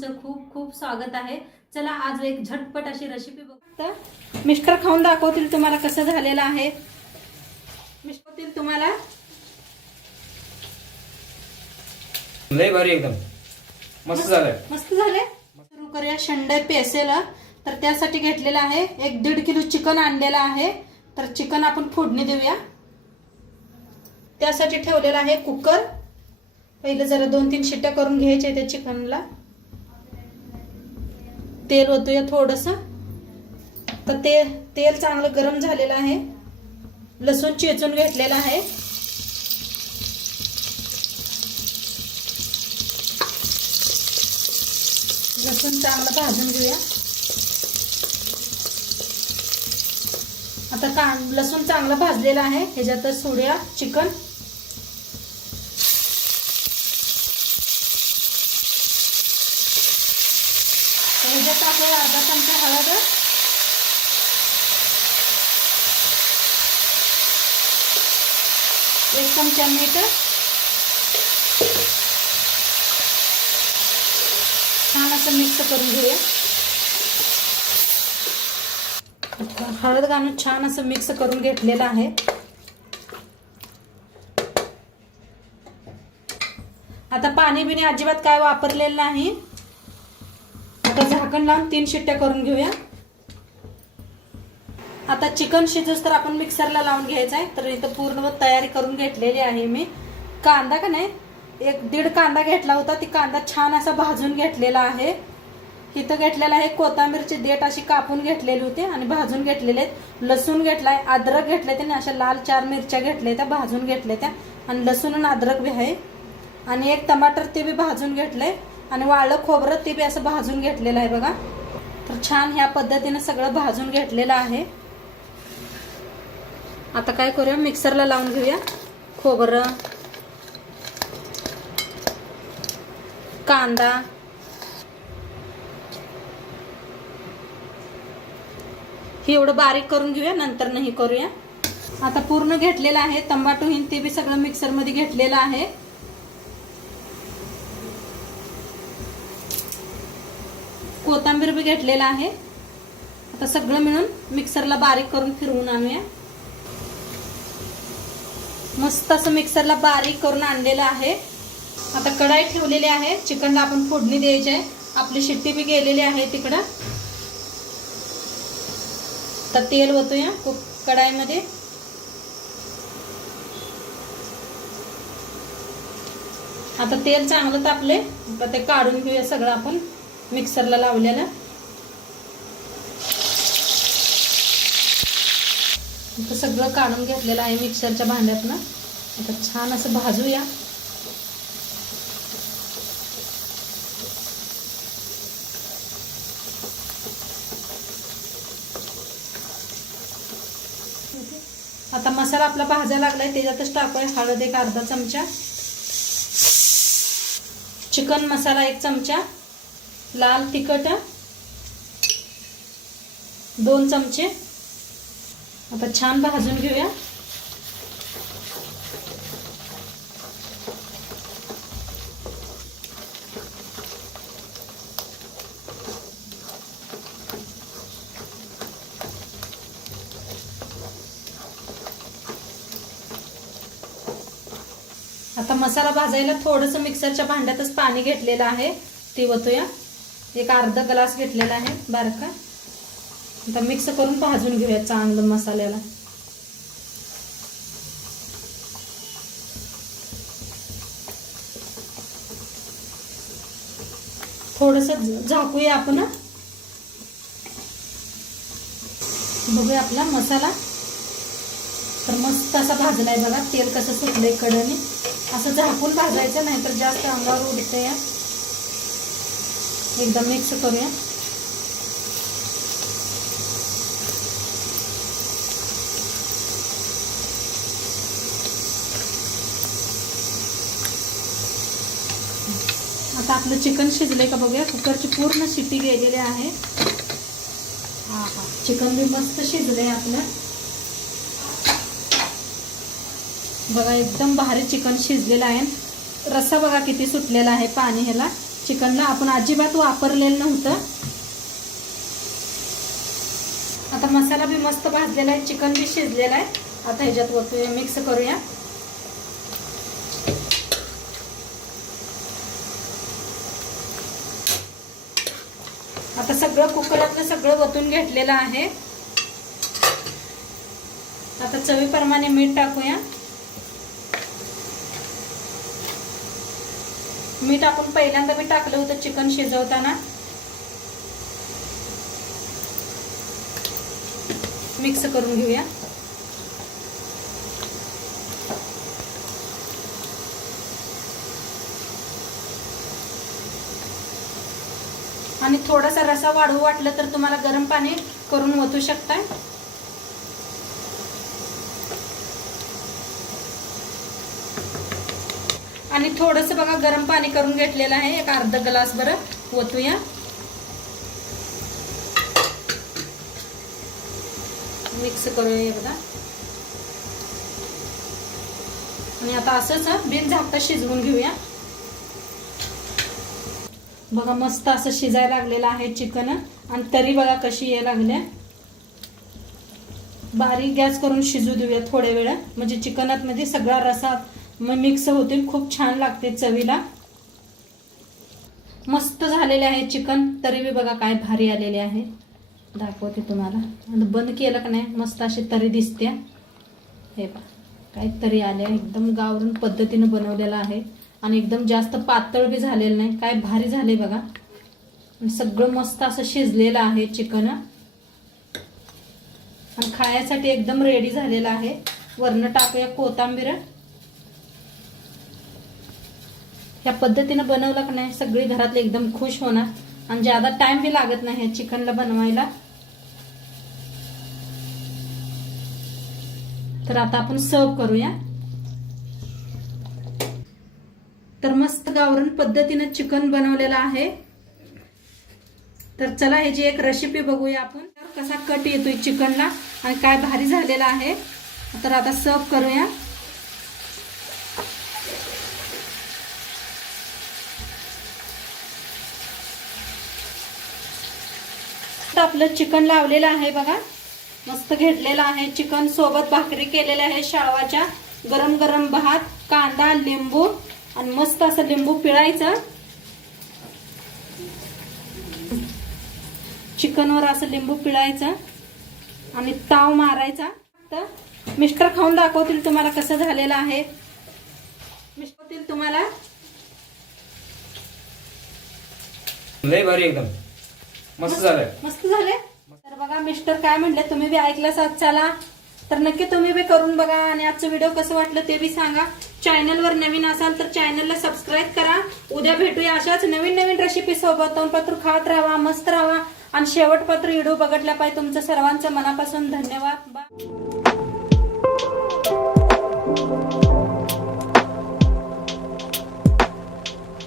तुमचं खूप खूप स्वागत आहे। चला आज एक झटपट अशी रेसिपी बघता। मिस्टर खाऊन दाखवतील तुम्हाला कसं झालेलं आहे। मिस्टर तुम्हाला लय भारी एकदम मस्त झालंय। मस्त झाले। सुरू करूया शंडे पेसेला। तर त्यासाठी घेतलेला आहे 1.5 किलो चिकन आणलेला आहे। तर चिकन आपण फोडणी देऊया। त्यासाठी ठेवलेला आहे कुकर। पहिले जरा 2-3 शिट्ट्या करून घ्यायच्या त्या चिकनला। तेल ओतूया थोडंसं। तर तेल चांगलं गरम झालेलं आहे। लसूण चेचून घेतलेला आहे। लसूण चांगलं भाजून घेऊया। आता लसूण चांगलं भाजलेलं आहे। ह्याच्यात सोडूया चिकन। ह्याच्यात टाकूया अर्धा चमचा हळद, एक चमचा मीठ, छान असं मिक्स करून घेऊया। हळद घालून छान असं मिक्स करून घेतलेलं आहे। आता पाणी बिणी अजिबात काय वापरलेलं नाही। आता झाकण लावून 3 शिट्ट्या करून घेऊया। आता चिकन शिजूस तर आपण मिक्सरला लावून घ्यायचं आहे। तर इथं पूर्ण तयारी करून घेतलेली आहे मी। कांदा का नाही 1-1.5 कांदा घेतला होता। ती कांदा छान असा भाजून घेतलेला आहे। इथं घेतलेला आहे कोथिंबीरची देठ अशी कापून घेतलेली होती आणि भाजून घेतलेले आहेत। लसूण घेतलाय, अद्रक घेतले त्याने अशा लाल 4 मिरच्या घेतल्या त्या भाजून घेतल्या त्या आणि लसूण आणि अद्रक बी आहे आणि एक टमाटर ते बी भाजून घेतलंय आणि वाळलं खोबरं ते बी असं भाजून घेतलेलं आहे बघा। तर छान ह्या पद्धतीने सगळं भाजून घेतलेलं आहे। आता काय करूया मिक्सरला लावून घेऊया। खोबरं, कांदा, हे एवढं बारीक करून घेऊया, नंतर नाही करूया। आता पूर्ण घेतलेलं आहे टमाटो हिन ते बी सगळं मिक्सर मध्ये घेतलेलं आहे। कोथिंबीर बी घेतलेला आहे। आता सगळं मिळून मिक्सरला बारीक करून फिरवून आणूया। मस्त असं मिक्सरला बारीक करून आणलेलं आहे। आता कढाई ठेवलेली आहे। चिकनला आपण फोडणी द्यायची आहे। आपली शिट्टी बी गेलेली आहे तिकडं। तर तेल ओतूया कढाईमध्ये। आता तेल चांगलं तापले। आता ते काढून घेऊया सगळं आपण मिक्सरला लावलेलं। आता सगळं काढून घेतलेलं आहे मिक्सरच्या भांड्यातनं। आता छान असं भाजूया। आता मसाला आपला भाजायला लागलाय त्याच्यातच टाकूया हळद एक अर्धा चमचा, चिकन मसाला 1 चमचा, लाल तिखट 2 चमचे। आता छान भाजून घेऊया। आता मसाला भाजायला थोडंसं मिक्सरच्या भांड्यातच पाणी घेतलेलं आहे ते ओतूया। एक अर्धा ग्लास घेतलेला आहे बारका। आता मिक्स करून भाजून घेऊया चांगलं मसाल्याला। थोडंसं झाकूया आपण। बघूया आपला मसाला तर मस्त असा भाजलाय बघा। तेल कसं सुटलंय कडेने। असं झाकून भाजायचं नाही तर जास्त अंगावर उडते। एकदम मिक्स करूया। आता आपलं चिकन शिजलंय का बघूया। कुकरची पूर्ण शिट्टी गेलेली आहे। चिकन बी मस्त शिजलंय आपलं बघा। एकदम भारी चिकन शिजलेलं आहे। रस्सा बघा किती सुटलेला आहे पाणी ह्याला। चिकनला आपण अजिबात वापरलेलं नव्हतं. आता मसाला बी मस्त भाजलेला आहे, चिकन बी शिजलेला आहे. आता ह्याच्यात वतूया, मिक्स करूया. आता सगळं कुकरातलं सगळं वतून घेतलेलं आहे. आता चवीप्रमाणे मीठ टाकूया. मीठ आपण पहिल्यांदा बी टाकलं होतं चिकन शिजवताना. मिक्स करून घेऊया. आणि थोडासा रसा वाढवू वाटलं तर तुम्हाला गरम पाणी करून ओतू शकता. आणि थोडंसं बघा गरम पाणी करून घेतलेलं आहे, एक अर्धा ग्लास भर ओतूया. मिक्स करूया एकदा. आणि आता असंच बिन झाकता शिजवून घेऊया. बघा मस्त असं शिजायला लागलेलं आहे चिकन. आणि तरी बघा कशी यायला लागल्या. बारीक गॅस करून शिजू देऊया थोड्या वेळ, म्हणजे चिकनात मध्ये सगळा रसा मिक्स होतील, खूप छान लागते चवीला. मस्त झालेले आहे चिकन. तरी बी बघा काय भारी आलेले आहे. दाखवते तुम्हाला. बंद केलं का नाही मस्त अशी तरी दिसते. हे बघा काय तरी आले, एकदम गावरून पद्धतीने बनवलेलं आहे. आणि एकदम जास्त पातळ बी झालेलं नाही, काय भारी झाले बघा. सगळं मस्त असं शिजलेलं आहे चिकन. आणि खाण्यासाठी एकदम रेडी झालेलं आहे. वरनं टाकूया कोथिंबीर. ह्या पद्धतीने बनवलं का नाही सगळी घरातले एकदम खुश होणार. आणि ज्यादा टाइम बी लागत नाही ह्या चिकनला बनवायला. तर आता आपण सर्व करूया. तर मस्त गावरान पद्धतीने चिकन बनवलेलं आहे. तर चला ह्याची एक रेसिपी बघूया आपण, कसा कट येतोय चिकनला आणि काय भारी झालेला आहे. तर आता सर्व करूया. आपलं चिकन लावलेलं आहे बघा, मस्त घेतलेलं आहे. चिकन सोबत भाकरी केलेल्या आहे शाळवाच्या, गरम गरम भात, कांदा, लिंबू आणि मस्त असं लिंबू पिळायचं. चिकनवर असं लिंबू पिळायचं आणि ताव मारायचा. तर मिस्टर खाऊन दाखवतील तुम्हाला कसं झालेलं आहे. मिस्टर तुम्हाला लय भारी एकदम मस्त झालंय. मस्त झाले. तर बघा मिस्टर काय म्हणले, तुम्ही बी ऐकलंच. चला तर नक्की तुम्ही बी करून बघा. आणि आजचं व्हिडिओ कसं वाटलं ते बी सांगा. चॅनलवर नवीन असाल तर चॅनलला सबस्क्राईब करा. उद्या भेटूया अशाच नवीन नवीन रेसिपी सोबत. तोंडपत्र खात राहा, मस्त राहा. आणि शेवटपत्र व्हिडिओ बघितल्या पाहिजे. तुमचं सर्वांचं मनापासून धन्यवाद. बाय.